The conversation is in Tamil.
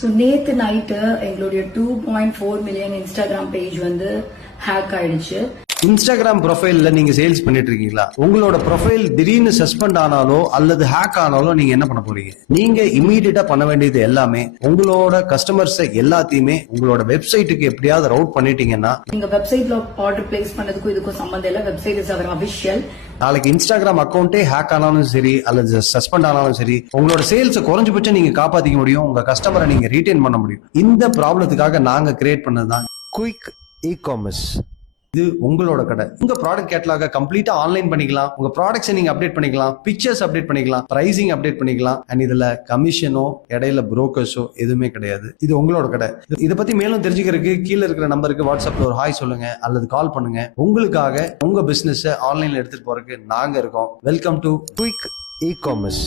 ஸோ நேற்று நைட்டு எங்களுடைய 2.4 மில்லியன் இன்ஸ்டாகிராம் பேஜ் வந்து ஹேக் ஆயிடுச்சு. இன்ஸ்டாகிராம் ப்ரொஃபைல்ல நீங்க சேல்ஸ் பண்ணிட்டு இருக்கீங்களா? உங்களோட ப்ரொஃபைல் திடீர்னு சஸ்பெண்ட் ஆனாலோ அல்லது ஹேக் ஆனாலோ நீங்க என்ன பண்ண போறீங்க? நீங்க இமீடியட்டா பண்ண வேண்டியது எல்லாமே உங்களோட கஸ்டமர்ஸ் எல்லாத்தையுமே உங்களோட வெப்சைட்டுக்கு எப்படியாவது ரவுட் பண்ணிட்டீங்கன்னா, நீங்க வெப்சைட்ல ஆர்டர் பிளேஸ் பண்ணதுக்கும் இதுக்கும் சம்பந்தம் இல்ல. Website is our official. நாளைக்கு இன்ஸ்டாகிராம் அக்கௌண்டே ஹேக் ஆனாலும் சரி அல்லது சஸ்பெண்ட் ஆனாலும் சரி, உங்களோட சேல்ஸ் குறைஞ்சபட்சம் நீங்க காப்பாத்திக்க முடியும், உங்க கஸ்டமரை நீங்க ரீடைன் பண்ண முடியும். இந்த ப்ராப்ளத்துக்காக நாங்க கிரியேட் பண்ணதுதான் குயிக் இ-காமர்ஸ். இது உங்களோட கடை. உங்க ப்ராடக்ட் கேட்டலாக கம்ப்ளீட்டா ஆன்லைன் பண்ணிக்கலாம். உங்க ப்ராடக்ட்ஸ் நீங்க அப்டேட் பண்ணிக்கலாம், பிக்சர்ஸ் அப்டேட் பண்ணிக்கலாம், பிரைசிங் அப்டேட் பண்ணிக்கலாம். அண்ட் இதுல கமிஷனோ இடையில புரோக்கர்ஸோ எதுவுமே கிடையாது. இது உங்களோட கடை. இதை பத்தி மேலும் தெரிஞ்சுக்கிறதுக்கு கீழே இருக்கிற நம்பருக்கு வாட்ஸ்அப்ல ஒரு ஹாய் சொல்லுங்க அல்லது கால் பண்ணுங்க. உங்களுக்காக உங்க பிசினஸ் ஆன்லைன்ல எடுத்துட்டு போறதுக்கு நாங்க இருக்கோம். Welcome to quick e-commerce.